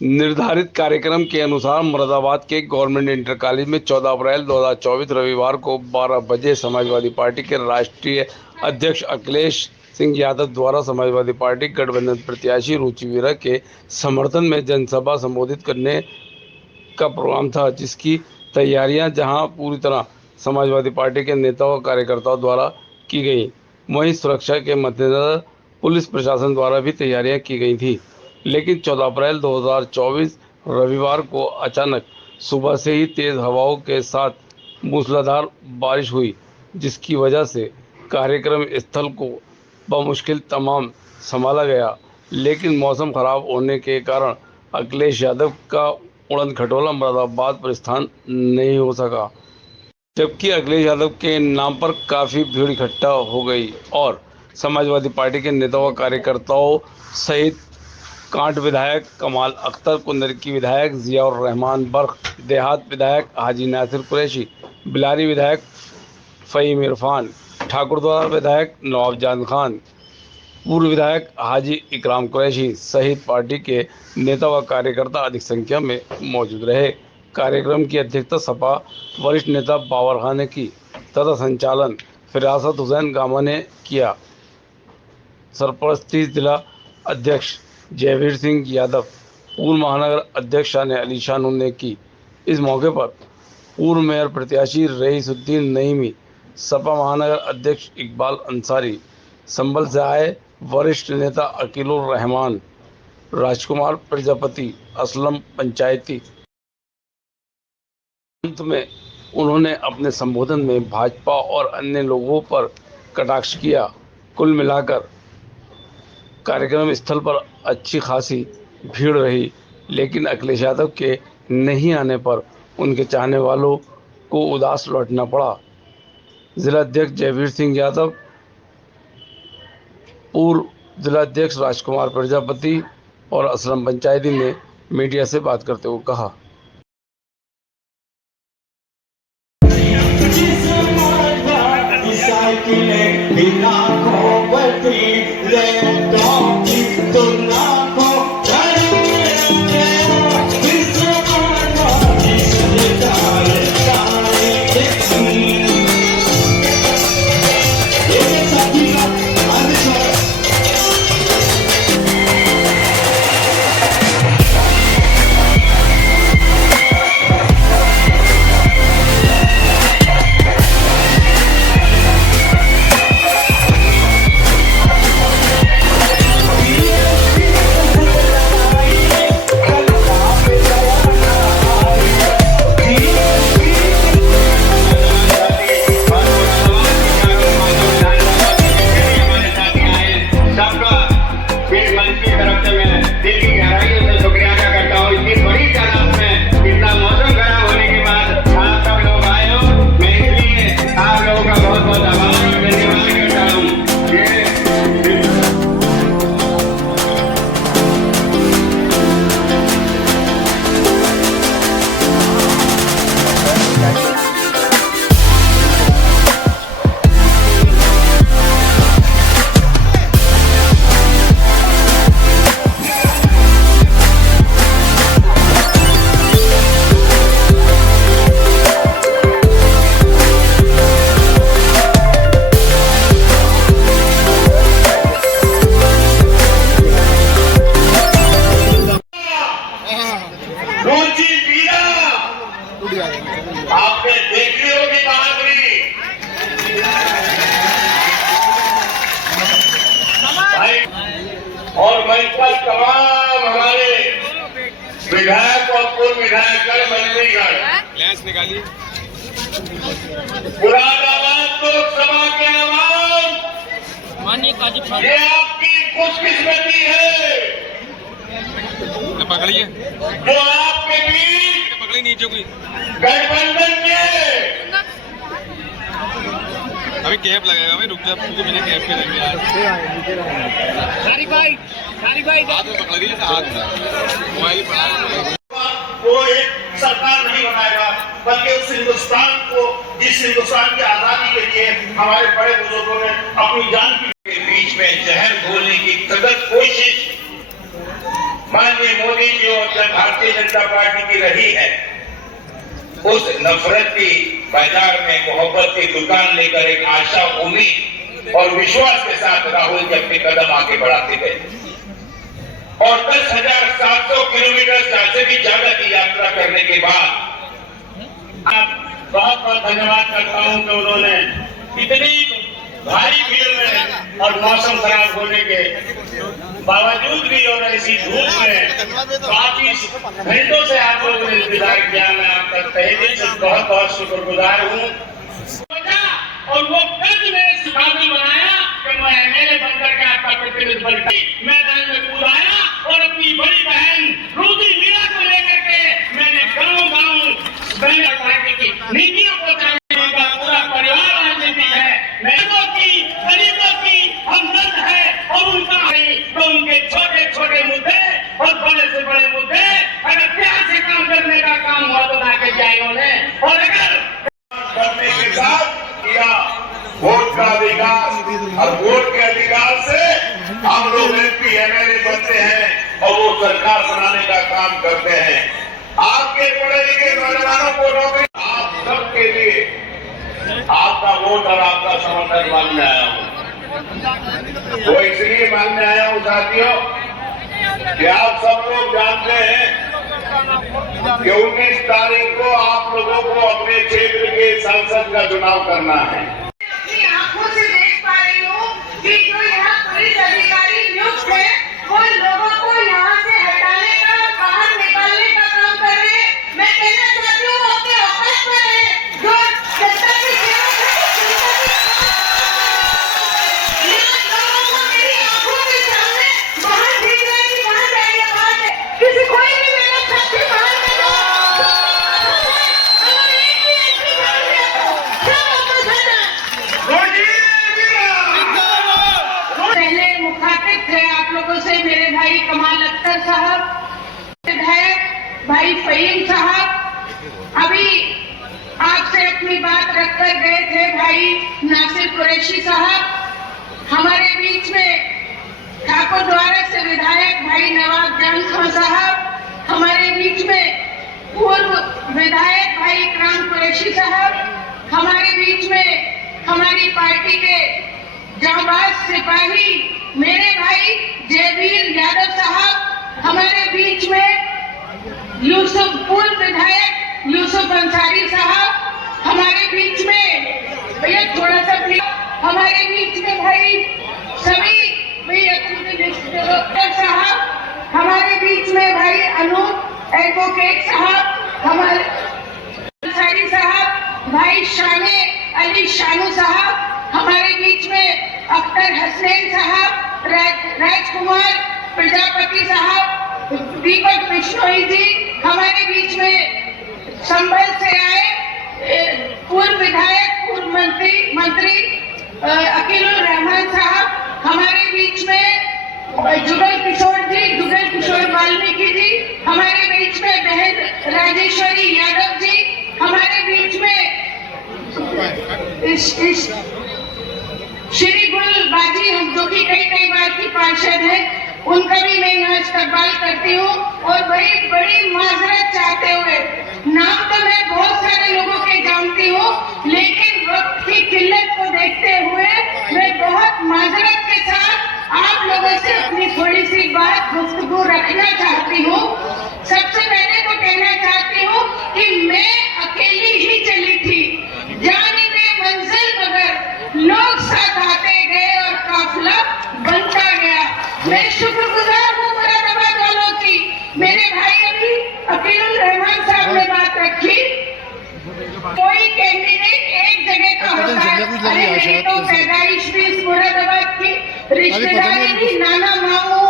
निर्धारित कार्यक्रम के अनुसार मुरादाबाद के गवर्नमेंट इंटर कॉलेज में 14 अप्रैल 2024 रविवार को 12 बजे समाजवादी पार्टी के राष्ट्रीय अध्यक्ष अखिलेश सिंह यादव द्वारा समाजवादी पार्टी गठबंधन प्रत्याशी रुचि वीरा के समर्थन में जनसभा संबोधित करने का प्रोग्राम था, जिसकी तैयारियां जहां पूरी तरह समाजवादी पार्टी के नेताओं और कार्यकर्ताओं द्वारा की गई, वहीं सुरक्षा के मद्देनजर पुलिस प्रशासन द्वारा भी तैयारियां की गई थी। लेकिन 14 अप्रैल 2024 रविवार को अचानक सुबह से ही तेज हवाओं के साथ मूसलाधार बारिश हुई, जिसकी वजह से कार्यक्रम स्थल को बमुश्किल तमाम संभाला गया। लेकिन मौसम खराब होने के कारण अखिलेश यादव का उड़न खटोला मुरादाबाद प्रस्थान नहीं हो सका, जबकि अखिलेश यादव के नाम पर काफ़ी भीड़ इकट्ठा हो गई और समाजवादी पार्टी के नेताओं और कार्यकर्ताओं सहित कांट विधायक कमाल अख्तर, कुंदरकी विधायक जियाउर रहमान बर्क, देहात विधायक हाजी नासिर कुरैशी, बिलारी विधायक फ़हीम इरफान, ठाकुरद्वारा विधायक नवाब जान खान, पूर्व विधायक हाजी इकराम कुरैशी सहित पार्टी के नेता व कार्यकर्ता अधिक संख्या में मौजूद रहे। कार्यक्रम की अध्यक्षता सपा वरिष्ठ नेता बाबर खान ने की तथा संचालन फिरासत हुसैन गामा ने किया। सरपरस्ती जिला अध्यक्ष जयवीर सिंह यादव, पूर्व महानगर अध्यक्ष शान अली शानू ने की। इस मौके पर पूर्व मेयर प्रत्याशी रईसुद्दीन नईमी, सपा महानगर अध्यक्ष इकबाल अंसारी, संभल से आए वरिष्ठ नेता अकीलुर रहमान, राजकुमार प्रजापति, असलम पंचायती। अंत में उन्होंने अपने संबोधन में भाजपा और अन्य लोगों पर कटाक्ष किया। कुल मिलाकर कार्यक्रम स्थल पर अच्छी खासी भीड़ रही, लेकिन अखिलेश यादव के नहीं आने पर उनके चाहने वालों को उदास लौटना पड़ा। जिलाध्यक्ष जयवीर सिंह यादव, पूर्व जिलाध्यक्ष राजकुमार प्रजापति और असलम पंचायती ने मीडिया से बात करते हुए कहा, आपने देखी होगी बहादुरी। और मंच पर तमाम हमारे विधायक और पूर्व विधायक मंत्रीगण निकालिए। मुरादाबाद लोकसभा के आवाम, ये आपकी खुशकिस्मती है पकड़िए जो आपके बीच पकड़िए नीचे कोई गठबंधन के अभी कैप लगेगा भाई, रुक जा, तुझे बिना कैप के लेंगे यार। सारी भाई हाथ में पकड़ लीजिए, हाथ में मोबाइल पकड़ा। वो एक सरकार नहीं बनाएगा, बल्कि उस हिंदुस्तान को, जिस हिंदुस्तान की आजादी के लिए हमारे बड़े बुजुर्गों ने अपनी जान के बीच में जहर घोलने की सतत कोशिश माननीय मोदी जी और जब भारतीय जनता पार्टी की रही है, उस नफरत की बाजार में मोहब्बत की दुकान लेकर एक आशा, उम्मीद और विश्वास के साथ राहुल जी अपने कदम आगे बढ़ाते गए और 10,700 किलोमीटर से भी ज्यादा की यात्रा करने के बाद बहुत बहुत धन्यवाद करता हूं कि उन्होंने इतनी भारी भीड़ में और मौसम खराब होने के बावजूद भी और ऐसी धूप में काफी घंटों से आप लोगों ने इंतजार किया। मैं आपका तहे दिल से बहुत बहुत शुक्रगुजार हूँ। और वो कद मेरे इस काबिल बनाया कि मैं एमएलए बनकर के आपका प्रतिनिधित्व बनकर मैदान में कूद आया और अपनी बड़ी बहन रूदी मीरा को लेकर के मैंने गाँव मैंने पार्टी की नीतियों को चलाने का पूरा परिवार राजनीति है। गरीबों की हमदर्द है और उनका है तो उनके छोटे छोटे मुद्दे और बड़े से बड़े मुद्दे अगर प्यार से काम करने का काम हुआ तो लाके जाए उन्हें और अगर करने के साथ किया वोट का अधिकार और वोट के अधिकार से हम लोग एमपी एमएलए बनते हैं और वो सरकार बनाने का काम करते हैं। आपके पढ़े लिखे नौजवानों को नौकरी, आप सबके लिए आपका वोट और आपका समर्थन मांगने आया हूँ। वो इसलिए मांगने आया हूँ साथियों कि आप सब लोग जानते हैं कि 19 तारीख को आप लोगों को अपने क्षेत्र के सांसद का चुनाव करना है। अपनी आंखों से देख पा रही हूँ कि जो यहाँ पुलिस अधिकारी नियुक्त है वो लोगों को यहाँ से हटाने का बाहर निकालने का काम कर रहे हैं। मैं कहना चाहती हूँ अपने औकात पर है जो जनता की सेवा लोगों को मेरी आंखों के सामने बाहर दिख रहा है कि बाहर जाइए, बाहर है किसी कोई भी मेरा साथी बाहर नहीं हो। अगर एक भी एंट्री कर दिया तो सब वापस आ जाए। पहले मुखातिब थे आप लोगों से मेरे भाई कमाल अख्तर साहब, विधायक भाई फहीम साहब अभी आपसे अपनी बात रखकर गए थे भाई नासिर कुरैशी साहब। हमारे बीच में ठाकुर द्वारा से विधायक भाई नवाब जान खान साहब, हमारे बीच में पूर्व विधायक भाई इकराम कुरैशी साहब, हमारे बीच में हमारी पार्टी के जांबाज सिपाही मेरे भाई जयवीर यादव साहब, हमारे बीच में पूर्व विधायक यूसुफ अंसारी साहब, हमारे बीच में भैया थोड़ा सा प्लीज, हमारे बीच में भाई सभी साहब, हमारे बीच में भाई अनूप एडवोकेट साहब, हमारे अंसारी साहब, भाई शाने अली शानू साहब, हमारे बीच में अख्तर हसनैन साहब, राजकुमार प्रजापति साहब, दीपक बिश्नोई जी, हमारे बीच में संभल से आए पूर्व विधायक पूर्व मंत्री अकीलुर रहमान साहब, हमारे बीच में जुगल किशोर वाल्मीकि जी, हमारे बीच में बहन राजेश्वरी यादव जी, हमारे बीच में श्री गुल बाजी हम जो कि कई बार की पार्षद है, उनका भी मैं यहाँ इस्तेमाल करती हूँ और बड़ी माजरत चाहते हुए, नाम तो मैं बहुत सारे लोगों के जानती हूँ लेकिन वक्त की किल्लत को देखते हुए मैं बहुत माजरत के साथ आप लोगों से अपनी थोड़ी सी बात गुफ्तगू रखना चाहती हूँ। सबसे पहले तो कहना चाहती हूँ कि मैं अकेली ही चली थी, जाने में मंजिल मगर लोग साथ आते गए और काफिला बनता गया। मैं शुक्रगुजार हूँ मुरादाबाद वालों की। मेरे भाई अभी अकीलुर रहमान साहब ने बात रखी, कोई कैंडिडेट एक जगह का होता है, अरे मेरी तो पैदाइश भी इस मुरादाबाद की, रिश्तेदारी भी नाना मामू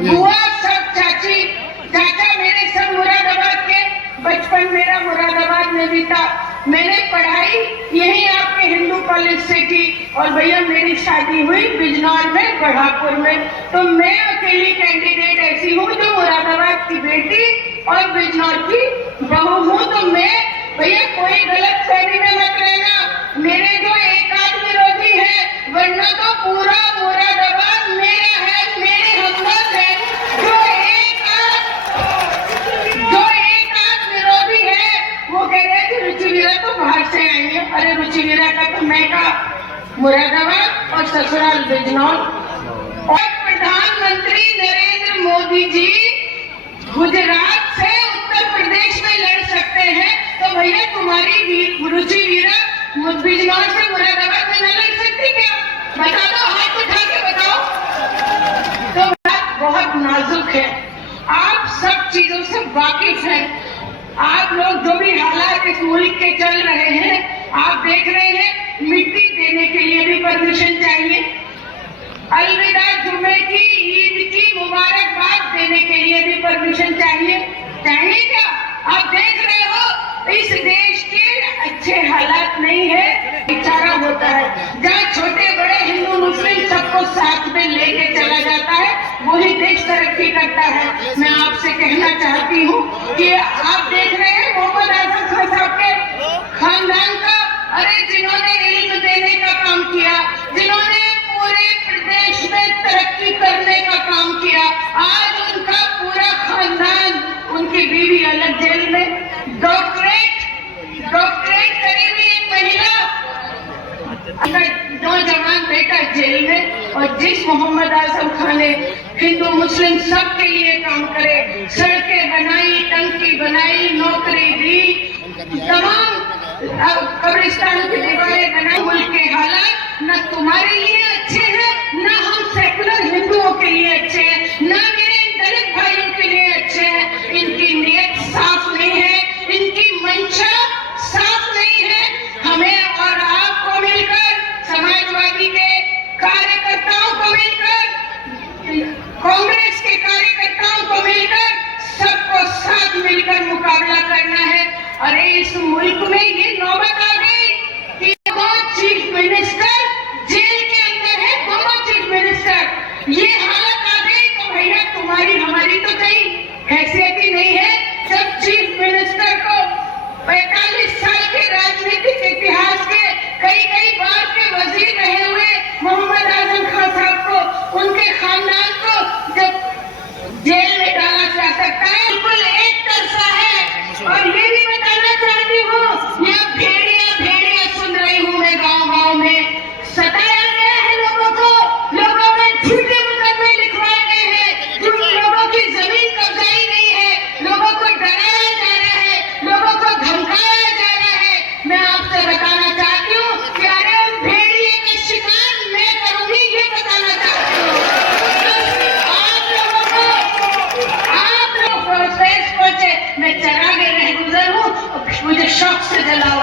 बुआ सब चाची चाचा मेरे सब मुरादाबाद के, बचपन मेरा मुरादाबाद में भी था, मैंने पढ़ाई यही आपके हिंदू कॉलेज से की और भैया मेरी शादी हुई बिजनौर में बढ़ापुर में। तो मैं अकेली कैंडिडेट ऐसी हूँ जो मुरादाबाद की बेटी और बिजनौर की बहू हूँ। तो मैं भैया कोई गलत फहमी में मत रहना, मेरे जो एक आध विरोधी है वरना तो पूरा मुरादाबाद मेरा है, मेरे हमदर्द है। जो एक मुरादाबाद और ससुराल बिजनौर। और प्रधानमंत्री नरेंद्र मोदी जी गुजरात से उत्तर प्रदेश में लड़ सकते हैं, तो भैया तुम्हारी रुचि वीरा बिजनौर से मुरादाबाद में न लड़ सकती क्या? बता दो, हाथ उठा के बताओ। तो बात बहुत नाजुक है, आप सब चीजों से वाकिफ हैं। आप लोग जो भी हालात इस मुल्क के चल रहे हैं, आप देख रहे हैं, मिट्टी देने के लिए भी परमिशन चाहिए, अलविदा जुमे की ईद की मुबारकबाद देने के लिए भी परमिशन चाहिए क्या? आप देख रहे हो इस देश के अच्छे हालात नहीं है, बेचारा होता है। जहाँ छोटे बड़े हिंदू मुस्लिम सबको साथ में लेके चला जाता है, वही देश तरक्की करता है। मैं आपसे कहना चाहती हूँ कि आप देख रहे हैं मोहम्मद आजम खान साहब के खानदान का, अरे जिन्होंने इल्म देने का काम किया, जिन्होंने पूरे प्रदेश में तरक्की करने का काम किया, आज उनका पूरा खानदान, उनकी बीवी अलग जेल में, डॉक्टरेट करी हुई एक महिला, नौजवान बेटा जेल में। और जिस मोहम्मद आजम खान ने हिंदू मुस्लिम सब के लिए काम करे, सड़कें बनाई, टंकी बनाई, नौकरी दी, तमाम कब्रिस्तान की दीवारें बनाई। मुल्क के हालात न तुम्हारे लिए अच्छे हैं, न हम सेकुलर हिंदुओं के लिए अच्छे हैं, न मेरे दलित भाइयों के लिए अच्छे हैं। इनकी नीयत साफ नहीं है, इनकी मंशा साफ नहीं है। हमें और आपको मिलकर, समाजवादी के कार्यकर्ताओं को मिलकर, कांग्रेस के कार्यकर्ताओं को मिलकर, सबको साथ मिलकर मुकाबला करना है। अरे इस मुल्क में ये नौबत आ गई कि दो चीफ मिनिस्टर जेल के अंदर है, दोनों चीफ मिनिस्टर। ये हालत आ गई तो भैया तुम्हारी हमारी तो कहीं हैसियत ही नहीं है। जब चीफ मिनिस्टर को 45 साल के राजनीतिक इतिहास के कई बार के वजीर रहे हुए मोहम्मद आजम खान साहब को, उनके खानदान को जब जेल में डाला जा सकता है, बिल्कुल एक तरफा है। और ये भी बताना चाहती हूँ, यहाँ भेड़िया सुन रही हूँ मैं, गाँव में सताया गया है लोगों को, लोगों में झूठे मुकदमे लिखवाए गए हैं, लोगों की जमीन कब्जाई गई है, लोगों को डराया जा रहा है, लोगों को धमकाया जा रहा है। मैं आपसे बताना चाहती हूँ कि अरे भेड़िए का शिकार मैं करूंगी, ये बताना चाहती हूँ। आप लोग फेस पहुंचे, मैं चरा के रह गुजर हूँ, मुझे शौक से जलाओ।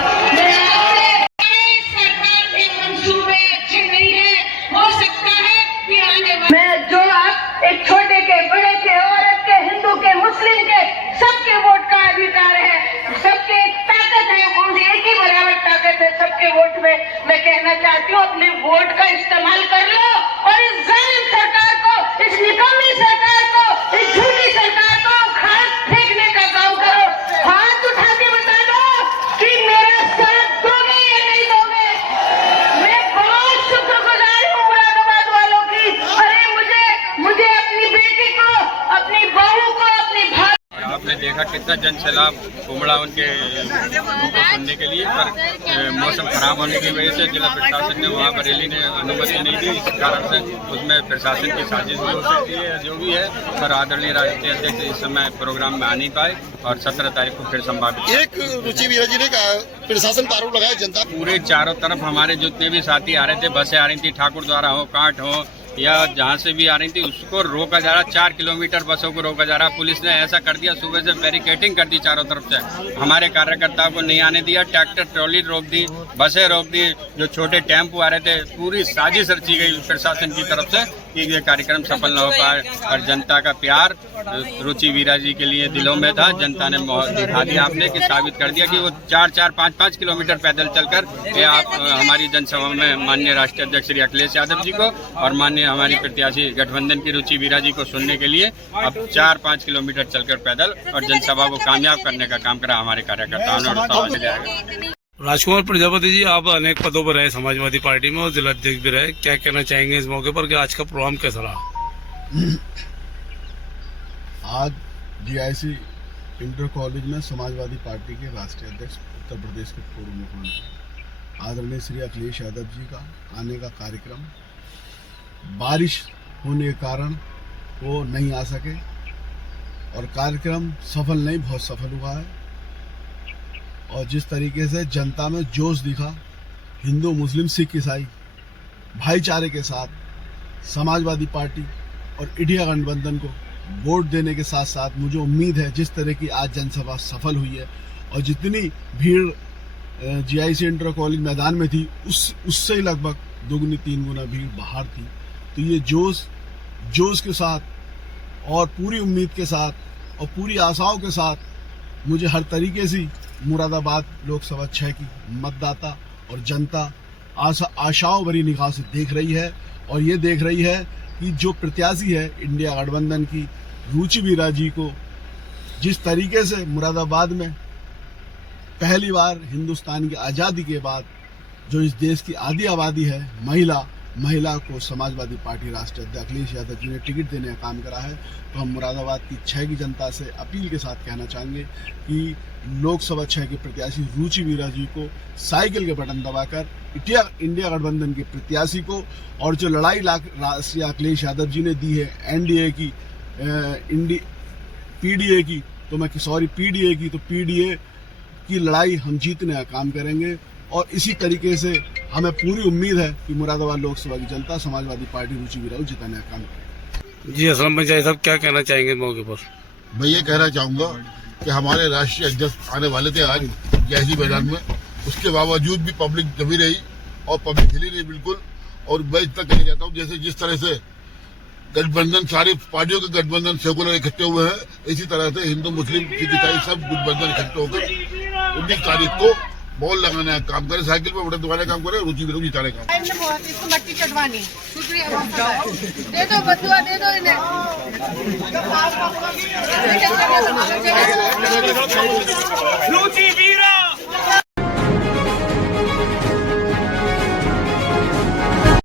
सरकार के मंसूबे अच्छे नहीं है, हो सकता है कि आने वाले मैं जो आप एक छोटे के, बड़े के, औरत के, हिंदू के, मुस्लिम के, सबके वोट का अधिकार है, सबके ताकत है, एक ही बराबर ताकत है सबके वोट में। मैं कहना चाहती हूँ अपने वोट का इस्तेमाल कर लो और इस जालिम सरकार को, इस निकम्मी सरकार को, इस झूठी सरकार को खास फेंकने का काम करो। हाथ उठा के बता दो कि मेरा साथ दोगे या नहीं दोगे। मैं बहुत शुक्रगुजार हूँ मुरादाबाद वालों की। अरे मुझे अपनी बेटी को, अपनी बहू को, अपनी भाई। आपने देखा कितना जनसैलाब उमड़ा उनके उनको सुनने के लिए, पर मौसम खराब होने की वजह से जिला प्रशासन ने वहाँ बरेली ने अनुमति नहीं दी। इस कारण से उसमें प्रशासन की साजिश भी हो सकती है, जो भी है। पर आदरणीय राष्ट्रीय अध्यक्ष इस समय प्रोग्राम में आ नहीं पाए और 17 तारीख को फिर संभावित। एक रुचि वीरा जी ने कहा प्रशासन पर आरोप लगाया, जनता पूरे चारों तरफ हमारे जितने भी साथी आ रहे थे, बसें आ रही थी, ठाकुर द्वारा हो, कांट हो या जहाँ से भी आ रही थी, उसको रोका जा रहा। 4 किलोमीटर बसों को रोका जा रहा। पुलिस ने ऐसा कर दिया, सुबह से बैरिकेडिंग कर दी चारों तरफ से, हमारे कार्यकर्ताओं को नहीं आने दिया। ट्रैक्टर ट्रॉली रोक दी, बसें रोक दी, जो छोटे टेम्पो आ रहे थे, पूरी साजिश रची गई प्रशासन की तरफ से कि ये कार्यक्रम सफल न हो पाए। और जनता का प्यार रुचि वीरा जी के लिए दिलों में था। जनता ने दिखा दिया, आपने कि साबित कर दिया कि वो 4-4, 5-5 किलोमीटर पैदल चलकर आप हमारी जनसभा में माननीय राष्ट्रीय अध्यक्ष श्री अखिलेश यादव जी को और माननीय हमारी प्रत्याशी गठबंधन की रुचि वीरा जी को सुनने के लिए अब 4-5 किलोमीटर चलकर पैदल और जनसभा को कामयाब करने का काम करा हमारे कार्यकर्ताओं ने और जाएगा। राजकुमार प्रजापति जी, आप अनेक पदों पर रहे समाजवादी पार्टी में और जिला अध्यक्ष भी रहे, क्या कहना चाहेंगे इस मौके पर कि आज का प्रोग्राम कैसा रहा? आज DIC इंटर कॉलेज में समाजवादी पार्टी के राष्ट्रीय अध्यक्ष उत्तर प्रदेश के पूर्व मुख्यमंत्री आदरणीय श्री अखिलेश यादव जी का आने का कार्यक्रम बारिश होने के कारण वो नहीं आ सके और कार्यक्रम सफल नहीं, बहुत सफल हुआ है। और जिस तरीके से जनता में जोश दिखा, हिंदू मुस्लिम सिख ईसाई भाईचारे के साथ समाजवादी पार्टी और इंडिया गठबंधन को वोट देने के साथ साथ मुझे उम्मीद है जिस तरह की आज जनसभा सफल हुई है और जितनी भीड़ जीआईसी इंटर कॉलेज मैदान में थी उससे ही लगभग 2-3 गुना भीड़ बाहर थी। तो ये जोश के साथ और पूरी उम्मीद के साथ और पूरी आशाओं के साथ मुझे हर तरीके से मुरादाबाद लोकसभा 6 की मतदाता और जनता आशाओं भरी निगाह से देख रही है और ये देख रही है कि जो प्रत्याशी है इंडिया गठबंधन की रुचि वीरा जी को जिस तरीके से मुरादाबाद में पहली बार हिंदुस्तान की आज़ादी के बाद जो इस देश की आधी आबादी है महिला को समाजवादी पार्टी राष्ट्रीय अध्यक्ष अखिलेश यादव जी ने टिकट देने का काम करा है। तो हम मुरादाबाद की 6 की जनता से अपील के साथ कहना चाहेंगे कि लोकसभा 6 के प्रत्याशी रुचि वीरा जी को साइकिल के बटन दबाकर इंडिया गठबंधन के प्रत्याशी को और जो लड़ाई राष्ट्रीय अखिलेश यादव जी ने दी है एनडीए की पीडीए की लड़ाई हम जीतने का काम करेंगे। और इसी तरीके से हमें पूरी उम्मीद है कि मुरादाबाद लोकसभा की जनता समाजवादी पार्टी रुचि वीरा को जिताने का काम करेगी। जी असलम पंचायत साहब क्या कहना चाहेंगे इस मौके पर? मैं ये कहना चाहूँगा कि हमारे राष्ट्रीय अध्यक्ष आने वाले थे आज जीआईसी मैदान में, उसके बावजूद भी पब्लिक जमी रही और पब्लिक हिली रही बिल्कुल। और मैं इतना कहना चाहता हूँ जैसे जिस तरह से गठबंधन सारी पार्टियों के गठबंधन सेकुलर इकट्ठे हुए हैं, इसी तरह से हिंदू मुस्लिम सिख ईसाई सब गठबंधन इकट्ठे होकर 19 तारीख को बॉल लगाने का काम करे, साइकिल पे बटन दबाने का काम करे, रुचि वीरा को जिताने का काम। इसको मट्टी चटवानी दे दो, बदुआ दे दो इन्हें।